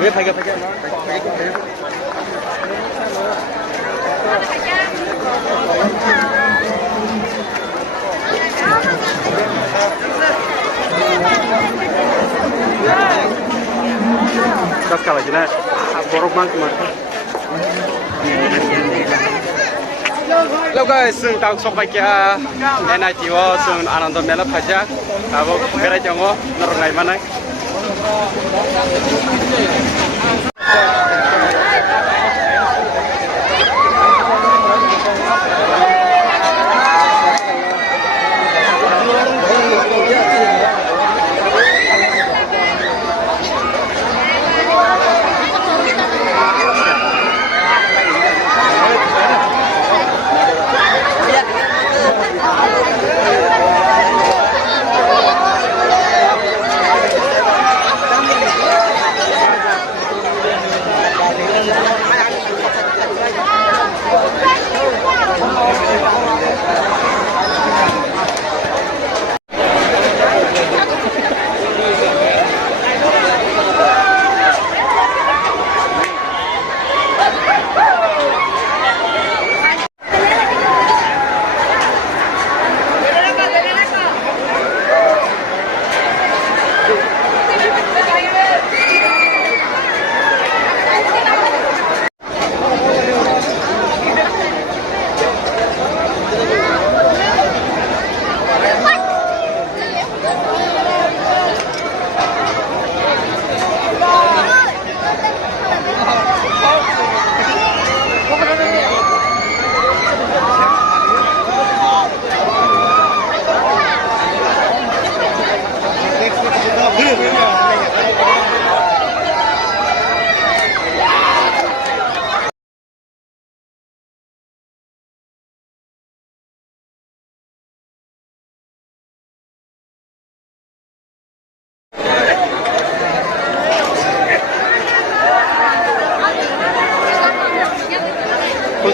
Kas kalah jelas, borok banget kemarin. Hello guys, sung tang sampai ke NIT sung Anand Mela Beraimani, abo berai jango norngai mana?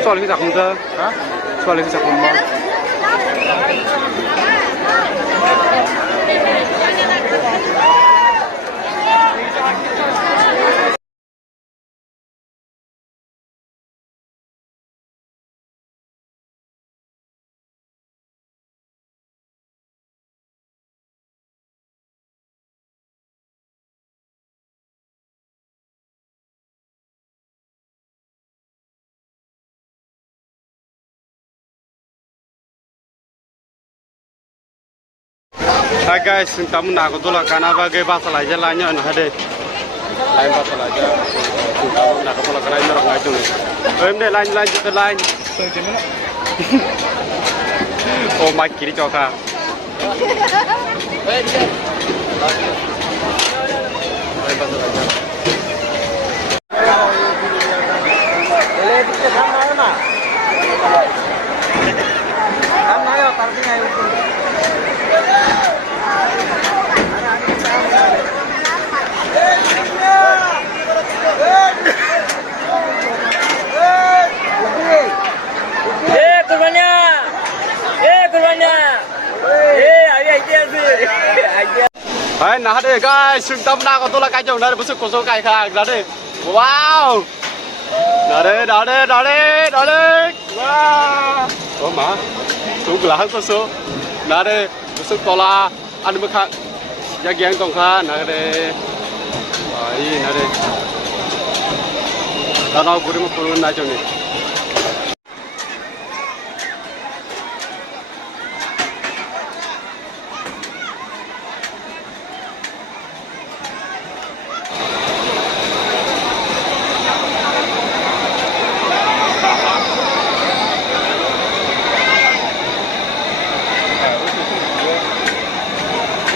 Soal kita kumza, soal kita kumma. Hai guys, kamu nak aku tolak karena bagai bahasa lain lainnya nah deh. Lain bahasa lain. Kamu nak aku tolak karena ini orang itu. Deh lain juga lain. Oh my kiri coka. Lain bahasa lain. Hai, nah deh guys, sungtam nak aku tolak kacau, nah busuk kosong kai khang, nah deh, wow, nah deh, wah, oh mah, tuh gelang kosong, nah deh, busuk tolak, anu bekak, jagian tongkat, nah deh, wah ini nah deh, tanah gurih mau pulun aja nih.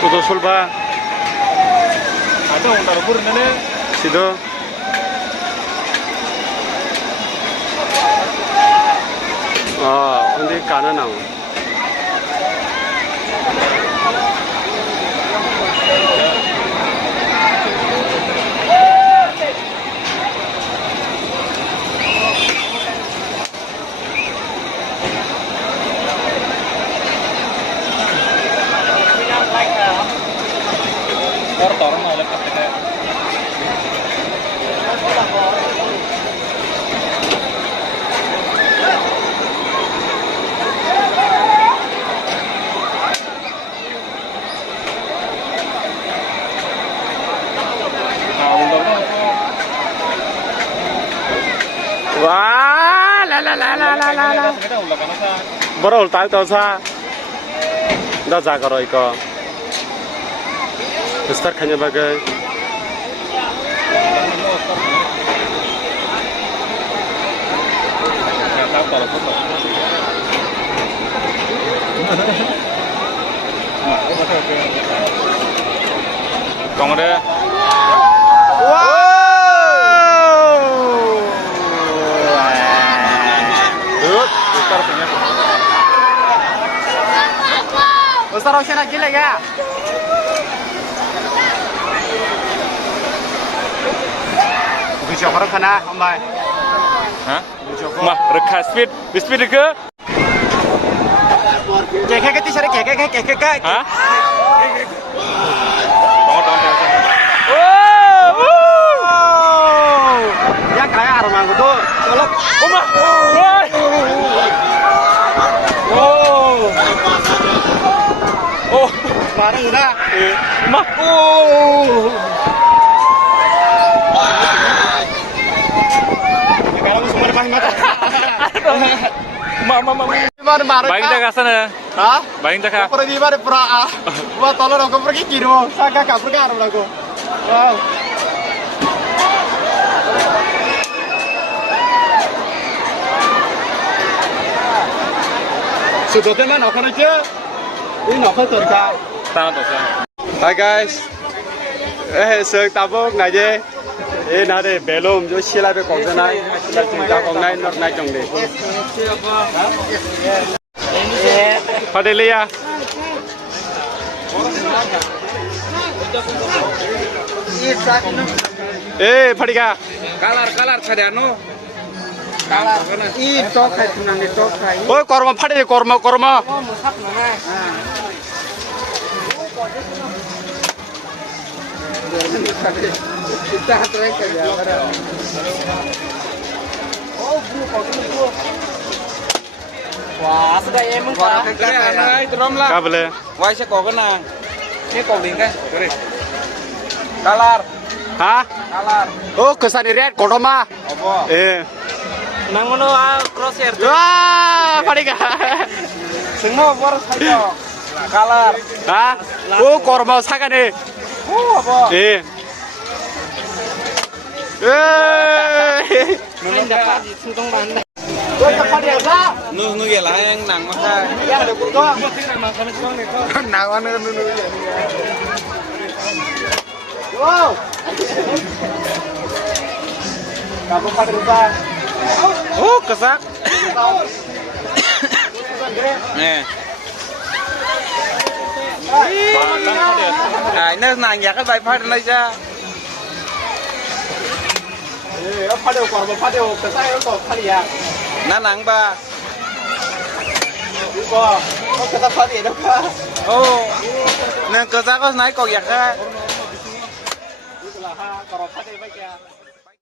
Foto sulba. Ada orang taruh burung ni. Sido. Ini kanan nang. Wah, la. Baru tahu tahu sa. Dah jaga roy ko. Besar kanya bagai. Kong deh. Wow. Besar orang sana gila ya. Bisa orang sana, omai. Hah? Mah, rekas speed ke? Kek ti sare kek. Hah? Oh! Ya kayak armang itu. Colok. Omah. Oh, barang udah. Mah. Oh. Kalau semua depan mata. Mama. Baik jaga sana. Hah? Baik jaga. Pergi mana pura? Wah, tolong aku pergi kiro. Saya kakak pergi arah aku. Wow. Sudah teman nak kerja? Ini nak kerja? Tahu tu sah. Hi guys. Sering tabung ngaje. Nade belum jo sila be kong sana. Kita kong naik jong deh. Pada liya. Padiga. Kalar kadano. Kalar. Tok hai tunang tok hai. Oh korma padi korma. Oh musap nana. Kita trek kerja. Oh bro. Wah sudah emang kah? Anak itu rom lah. Kabel. Wah saya kau kena. Ini kau lingkai. Kalar. Hah? Kalar. Oh kesana korma. Apa? Nang mana crosshair. Wah padiga. Semua boros saja. Kalar. Hah? Oh korma saga nih. Oh apa? Main dapat suntung bandai. Kau dapat dia apa? Nu ya lah yang nang maka. Ya ada kudo. Nang mana nu ya. Wow. Kamu pada lupa. Oh kesak. Ini nang ya kan baik pada aja. Pada korban pada kesak itu pada ya. Nanang ba. Oh kesak pada itu kah? Oh. Nang kesak kau naik kau ya kah? Itulah korban pada baik ya.